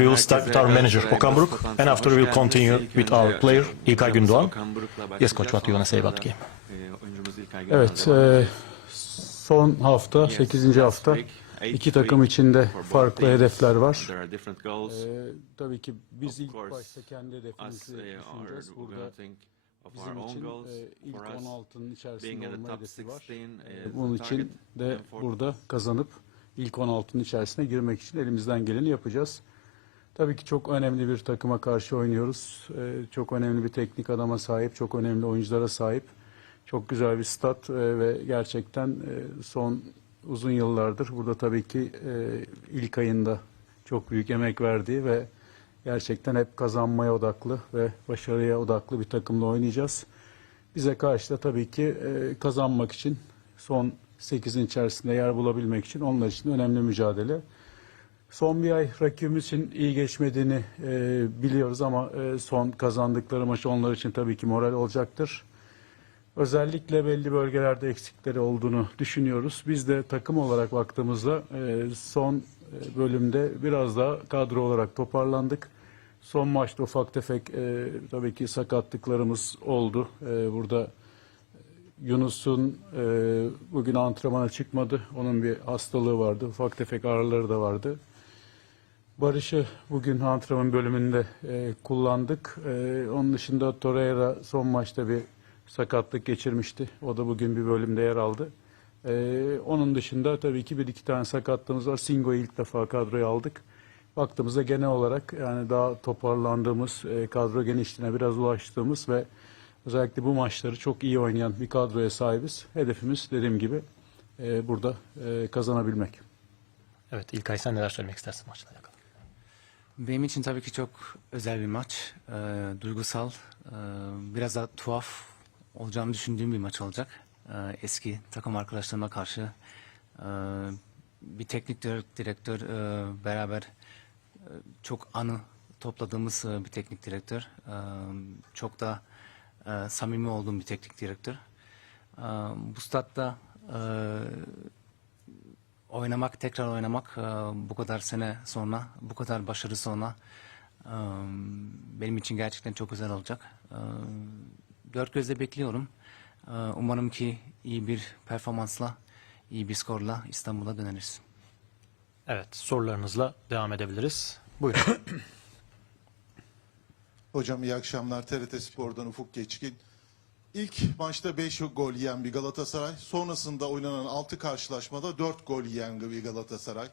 We will start with our manager Okan Buruk and after we will continue with our player İlkay Gündoğan. Yes coach, what do you want to say about the game? Evet, e, son hafta, 8. hafta iki takım içinde farklı hedefler var. E, tabii ki biz ilk başta kendi hedefimizi düşüneceğiz. Burada bizim için e, ilk 16'nın içerisinde olma hedefi var. E, bunun için de burada kazanıp ilk 16'nın içerisine girmek için elimizden geleni yapacağız. Tabii ki çok önemli bir takıma karşı oynuyoruz. E, çok önemli bir teknik adama sahip, çok önemli oyunculara sahip. Çok güzel bir stat e, ve gerçekten e, son uzun yıllardır burada tabii ki e, ilk ayında çok büyük emek verdiği ve gerçekten hep kazanmaya odaklı ve başarıya odaklı bir takımla oynayacağız. Bize karşı da tabii ki e, kazanmak için son 8'in içerisinde yer bulabilmek için onlar için önemli mücadele. Son bir ay rakibimiz için iyi geçmediğini e, biliyoruz ama e, son kazandıkları maç onlar için tabii ki moral olacaktır. Özellikle belli bölgelerde eksikleri olduğunu düşünüyoruz. Biz de takım olarak baktığımızda e, son e, bölümde biraz daha kadro olarak toparlandık. Son maçta ufak tefek e, tabii ki sakatlıklarımız oldu. E, burada Yunus'un e, bugün antrenmana çıkmadı. Onun bir hastalığı vardı. Ufak tefek ağrıları da vardı. Barış'ı bugün antrenman bölümünde e, kullandık. E, onun dışında Torreira son maçta bir sakatlık geçirmişti. O da bugün bir bölümde yer aldı. E, onun dışında tabii ki bir iki tane sakatlığımız var. Singo'yu ilk defa kadroya aldık. Baktığımızda genel olarak yani daha toparlandığımız, e, kadro genişliğine biraz ulaştığımız ve özellikle bu maçları çok iyi oynayan bir kadroya sahibiz. Hedefimiz dediğim gibi e, burada e, kazanabilmek. Evet İlkay sen neler söylemek istersin maçla alakalı? Benim için tabii ki çok özel bir maç. Ee, duygusal, e, biraz da tuhaf olacağını düşündüğüm bir maç olacak. Ee, eski takım arkadaşlarıma karşı e, bir teknik direk- direktör e, beraber e, çok anı topladığımız e, bir teknik direktör. E, çok da e, samimi olduğum bir teknik direktör. E, bu statta e, oynamak, tekrar oynamak e, bu kadar sene sonra, bu kadar başarı sonra e, benim için gerçekten çok güzel olacak. E, Dört gözle bekliyorum. E, Umarım ki iyi bir performansla, iyi bir skorla İstanbul'a döneriz. Evet sorularınızla devam edebiliriz. Buyurun. Hocam iyi akşamlar. TRT Spor'dan Ufuk Geçkin. İlk maçta 5 gol yiyen bir Galatasaray. Sonrasında oynanan 6 karşılaşmada 4 gol yiyen bir Galatasaray.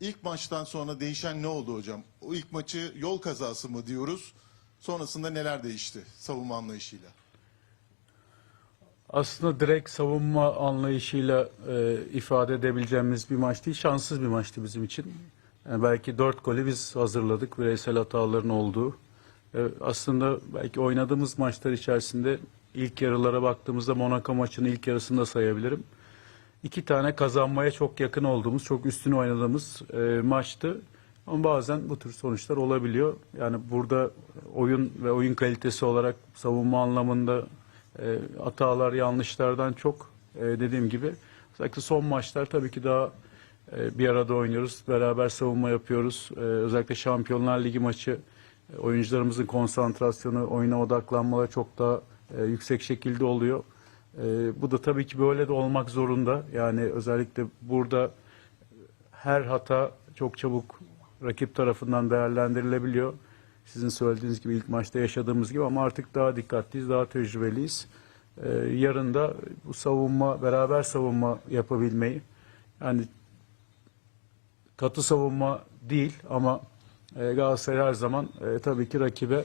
İlk maçtan sonra değişen ne oldu hocam? O ilk maçı yol kazası mı diyoruz? Sonrasında neler değişti savunma anlayışıyla? Aslında direkt savunma anlayışıyla e, ifade edebileceğimiz bir maç değil. Şanssız bir maçtı bizim için. Yani belki dört golü biz hazırladık. Bireysel hataların olduğu. E, aslında belki oynadığımız maçlar içerisinde ilk yarılara baktığımızda Monaco maçının ilk yarısını da sayabilirim. İki tane kazanmaya çok yakın olduğumuz, çok üstüne oynadığımız e, maçtı. Ama bazen bu tür sonuçlar olabiliyor. Yani burada oyun ve oyun kalitesi olarak savunma anlamında e, hatalar, yanlışlardan çok e, dediğim gibi özellikle son maçlar tabii ki daha e, bir arada oynuyoruz. Beraber savunma yapıyoruz. E, özellikle Şampiyonlar Ligi maçı e, oyuncularımızın konsantrasyonu, oyuna odaklanmaları çok daha e, yüksek şekilde oluyor. E, bu da tabii ki böyle de olmak zorunda. Yani özellikle burada her hata çok çabuk rakip tarafından değerlendirilebiliyor. Sizin söylediğiniz gibi ilk maçta yaşadığımız gibi ama artık daha dikkatliyiz, daha tecrübeliyiz. Ee, yarın da bu savunma, beraber savunma yapabilmeyi, yani katı savunma değil ama e, Galatasaray her zaman e, tabii ki rakibe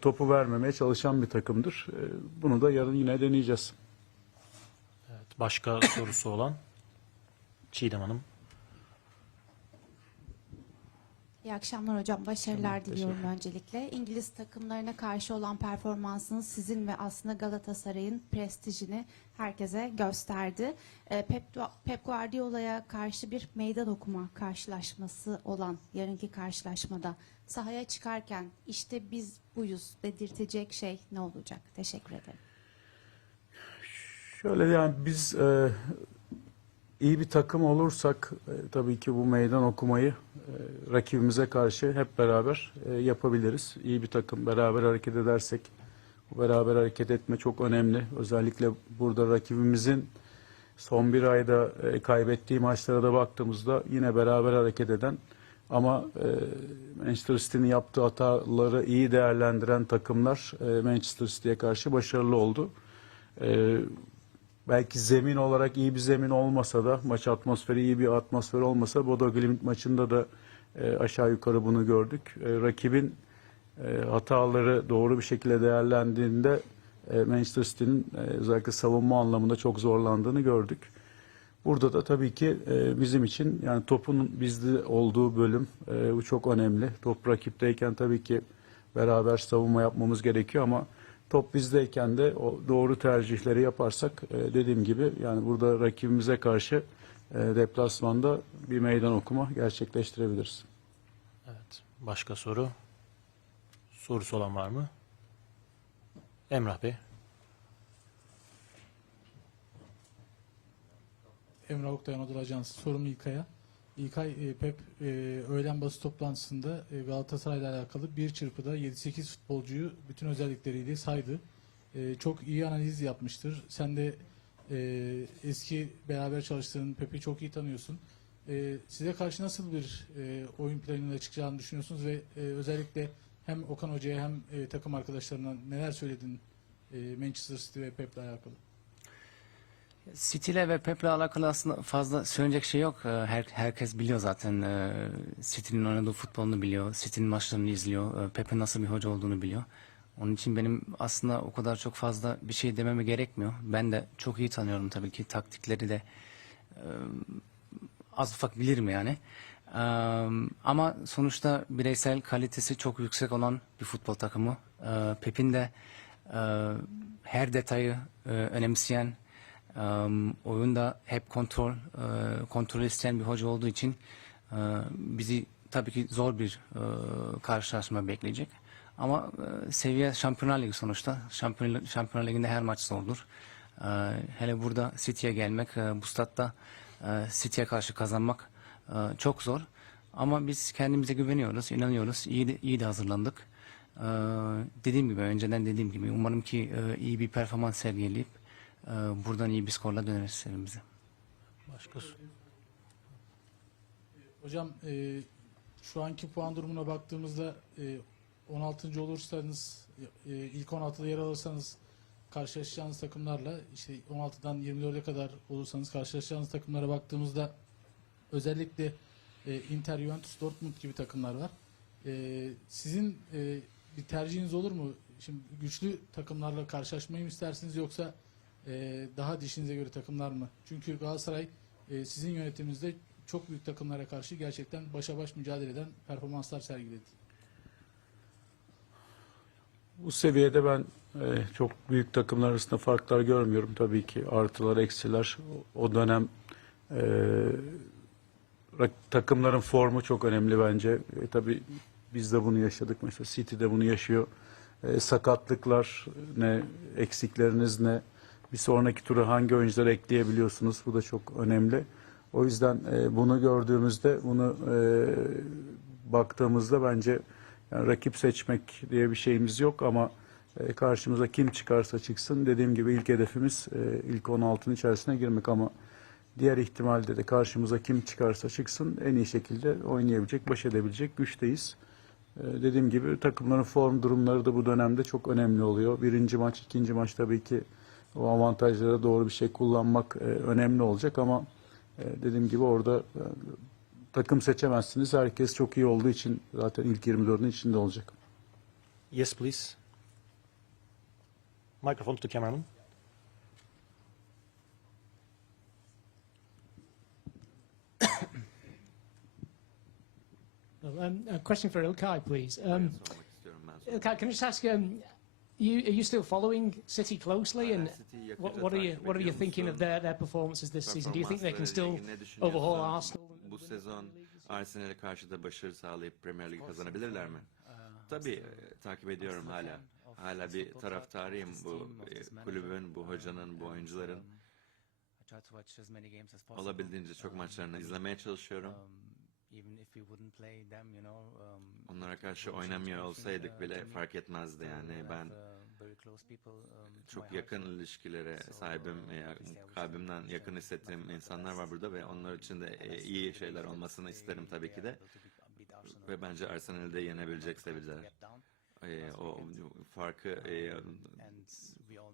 topu vermemeye çalışan bir takımdır. E, bunu da yarın yine deneyeceğiz. Evet, başka sorusu olan Çiğdem Hanım. İyi akşamlar hocam. Başarılar diliyorum öncelikle. İngiliz takımlarına karşı olan performansınız sizin ve aslında Galatasaray'ın prestijini herkese gösterdi. Ee, Pep, Guardiola'ya karşı bir meydan okuma karşılaşması olan yarınki karşılaşmada sahaya çıkarken işte biz buyuz dedirtecek şey ne olacak? Teşekkür ederim. Şöyle yani biz e, iyi bir takım olursak e, tabii ki bu meydan okumayı e, rakibimize karşı hep beraber e, yapabiliriz. İyi bir takım beraber hareket edersek beraber hareket etme çok önemli. Özellikle burada rakibimizin son bir ayda e, kaybettiği maçlara da baktığımızda yine beraber hareket eden ama e, Manchester City'nin yaptığı hataları iyi değerlendiren takımlar e, Manchester City'ye karşı başarılı oldu. E, belki zemin olarak iyi bir zemin olmasa da maç atmosferi iyi bir atmosfer olmasa Bodo Glimt maçında da e, aşağı yukarı bunu gördük. E, rakibin e, hataları doğru bir şekilde değerlendiğinde e, Manchester City'nin e, özellikle savunma anlamında çok zorlandığını gördük. Burada da tabii ki e, bizim için yani topun bizde olduğu bölüm bu çok önemli. Top rakipteyken tabii ki beraber savunma yapmamız gerekiyor ama top bizdeyken de o doğru tercihleri yaparsak dediğim gibi yani burada rakibimize karşı deplasmanda bir meydan okuma gerçekleştirebiliriz. Evet. Başka soru? Sorusu olan var mı? Emrah Bey. Emre Oktay Anadolu Ajansı sorum İlkay'a. İlkay e, Pep e, öğlen basın toplantısında e, Galatasaray'la alakalı bir çırpıda 7-8 futbolcuyu bütün özellikleriyle saydı. E, çok iyi analiz yapmıştır. Sen de e, eski beraber çalıştığın Pep'i çok iyi tanıyorsun. E, size karşı nasıl bir e, oyun planıyla çıkacağını düşünüyorsunuz ve e, özellikle hem Okan Hoca'ya hem e, takım arkadaşlarına neler söyledin e, Manchester City ve Pep'le alakalı? City'le ve Pep'le alakalı aslında fazla söyleyecek şey yok. Ee, Her, herkes biliyor zaten. Ee, City'nin oynadığı futbolunu biliyor. City'nin maçlarını izliyor. Ee, Pep'in nasıl bir hoca olduğunu biliyor. Onun için benim aslında o kadar çok fazla bir şey dememe gerekmiyor. Ben de çok iyi tanıyorum tabii ki. Taktikleri de e, az ufak bilirim yani. Ee, ama sonuçta bireysel kalitesi çok yüksek olan bir futbol takımı. Ee, Pep'in de e, her detayı e, önemseyen, Um, oyunda hep kontrol, e, kontrol isteyen bir hoca olduğu için e, bizi tabii ki zor bir e, karşılaşma bekleyecek. Ama e, seviye Şampiyonlar Ligi sonuçta. Şampiyonlar, Şampiyonlar Ligi'nde her maç zordur. E, hele burada City'ye gelmek, e, bu statta e, City'ye karşı kazanmak e, çok zor. Ama biz kendimize güveniyoruz, inanıyoruz. İyi de, iyi de hazırlandık. E, dediğim gibi, önceden dediğim gibi umarım ki e, iyi bir performans sergileyip ee, buradan iyi bir skorla döneriz evimize. Başka? Hocam e, şu anki puan durumuna baktığımızda e, 16. olursanız e, ilk 16'da yer alırsanız karşılaşacağınız takımlarla işte 16'dan 24'e kadar olursanız karşılaşacağınız takımlara baktığımızda özellikle e, Inter, Juventus, Dortmund gibi takımlar var. E, sizin e, bir tercihiniz olur mu? Şimdi güçlü takımlarla karşılaşmayı mı istersiniz yoksa e, daha dişinize göre takımlar mı? Çünkü Galatasaray e, sizin yönetiminizde çok büyük takımlara karşı gerçekten başa baş mücadele eden performanslar sergiledi. Bu seviyede ben e, çok büyük takımlar arasında farklar görmüyorum. Tabii ki artılar, eksiler o- dönem e, takımların formu çok önemli bence. E, tabii biz de bunu yaşadık. Mesela City de bunu yaşıyor. E, sakatlıklar ne, eksikleriniz ne, bir sonraki tura hangi oyuncuları ekleyebiliyorsunuz? Bu da çok önemli. O yüzden e, bunu gördüğümüzde, bunu e, baktığımızda bence yani rakip seçmek diye bir şeyimiz yok ama e, karşımıza kim çıkarsa çıksın dediğim gibi ilk hedefimiz e, ilk 16'ın içerisine girmek ama diğer ihtimalde de karşımıza kim çıkarsa çıksın en iyi şekilde oynayabilecek, baş edebilecek güçteyiz. E, dediğim gibi takımların form durumları da bu dönemde çok önemli oluyor. Birinci maç, ikinci maç tabii ki o avantajlara doğru bir şey kullanmak e, önemli olacak ama e, dediğim gibi orada e, takım seçemezsiniz. Herkes çok iyi olduğu için zaten ilk 24'ün içinde olacak. Yes, please. Microphone to the cameraman. Um, a question for Ilkay, please. Um, Ilkay, can I just ask, um, you, are you still following City closely, and what, what are you what are you thinking of their, their performances this season? Do you think they can still overhaul Arsenal? and Bu sezon Arsenal'e karşı da başarı sağlayıp Premier Ligi kazanabilirler mi? Tabii e, takip ediyorum hala. Hala bir taraftarıyım bu e, kulübün, bu hocanın, bu oyuncuların. Olabildiğince çok maçlarını izlemeye çalışıyorum. Um, um, Onlara karşı oynamıyor olsaydık uh, bile fark etmezdi yani. Ben uh, um, çok yakın ilişkilere sahibim, e, kalbimden yakın hissettiğim insanlar var burada ve onlar için de iyi şeyler olmasını isterim tabii ki de. Ve bence Arsenal'i de yenebilecek seviyede. E, o farkı e,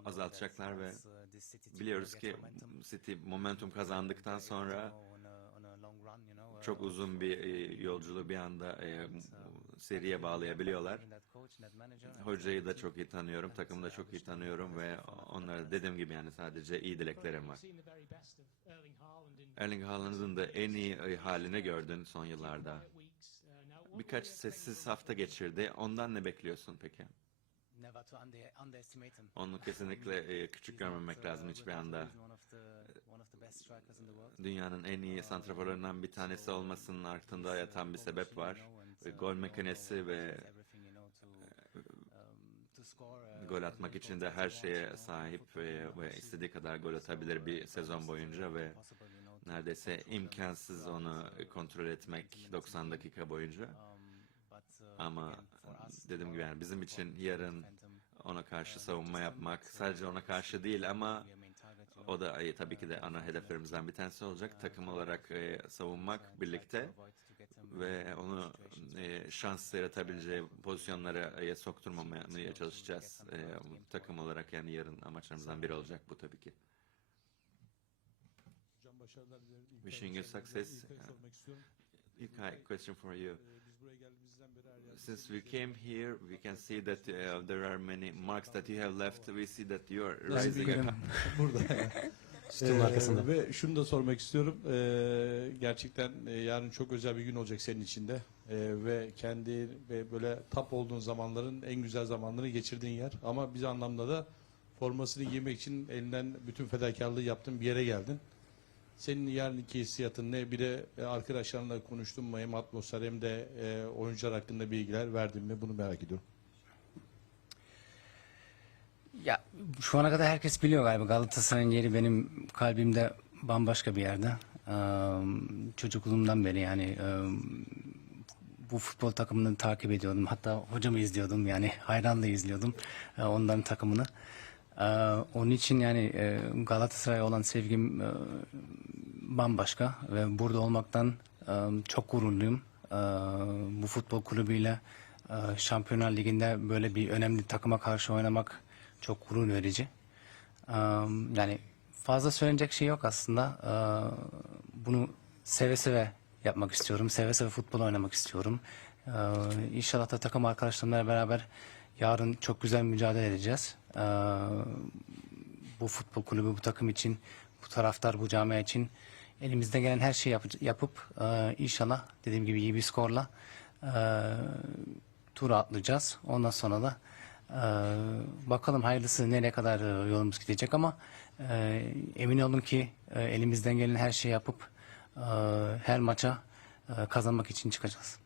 azaltacaklar ve biliyoruz ki City momentum kazandıktan sonra çok uzun bir e, yolculuğu bir anda e, seriye bağlayabiliyorlar. Hocayı da çok iyi tanıyorum, takımı da çok iyi tanıyorum ve onlara dediğim gibi yani sadece iyi dileklerim var. Erling Haaland in Erling Haaland'ın da en iyi e, halini gördün son yıllarda. Birkaç sessiz hafta geçirdi. Ondan ne bekliyorsun peki? Onu kesinlikle küçük görmemek lazım hiçbir anda. Dünyanın en iyi santraforlarından bir tanesi olmasının altında yatan bir sebep var. Gol mekanesi ve gol atmak için de her şeye sahip ve, ve istediği kadar gol atabilir bir sezon boyunca ve neredeyse imkansız onu kontrol etmek 90 dakika boyunca. Ama dediğim gibi yani bizim için yarın ona karşı savunma yapmak sadece ona karşı değil ama o da e, tabii ki de ana hedeflerimizden bir tanesi olacak. Takım olarak e, savunmak birlikte ve onu e, şans yaratabileceği pozisyonlara e, sokturmamaya çalışacağız. E, takım olarak yani yarın amaçlarımızdan biri olacak bu tabii ki. Wishing you success. İlkay, question for you. Biz buraya geldiğimizden beri her yerde Since we came here, we can see that uh, there are many marks that you have left. We see that you are Nasıl rising. up. burada. Sütunun Ee, arkasında. Ve şunu da sormak istiyorum. Ee, gerçekten e, yarın çok özel bir gün olacak senin için de. Ee, ve kendi ve böyle tap olduğun zamanların en güzel zamanlarını geçirdiğin yer. Ama bir anlamda da formasını giymek için elinden bütün fedakarlığı yaptığın bir yere geldin. Senin yarınki hissiyatın ne? Bir de e, arkadaşlarınla konuştun mu? Hem atmosfer hem de e, oyuncular hakkında bilgiler verdin mi? Bunu merak ediyorum. Ya şu ana kadar herkes biliyor galiba Galatasaray'ın yeri benim kalbimde bambaşka bir yerde. Çocukluğumdan beri yani bu futbol takımını takip ediyordum. Hatta hocamı izliyordum yani hayranla izliyordum onların takımını. Onun için yani Galatasaray'a olan sevgim bambaşka ve burada olmaktan e, çok gururluyum. E, bu futbol kulübüyle e, Şampiyonlar Ligi'nde böyle bir önemli takıma karşı oynamak çok gurur verici. E, yani fazla söylenecek şey yok aslında. E, bunu seve seve yapmak istiyorum. Seve seve futbol oynamak istiyorum. E, inşallah da takım arkadaşlarımla beraber yarın çok güzel mücadele edeceğiz. Bu futbol kulübü, bu takım için, bu taraftar, bu camia için elimizde gelen her şeyi yap- yapıp e, inşallah dediğim gibi iyi bir skorla e, tura atlayacağız. Ondan sonra da e, bakalım hayırlısı nereye kadar e, yolumuz gidecek ama e, emin olun ki e, elimizden gelen her şeyi yapıp e, her maça e, kazanmak için çıkacağız.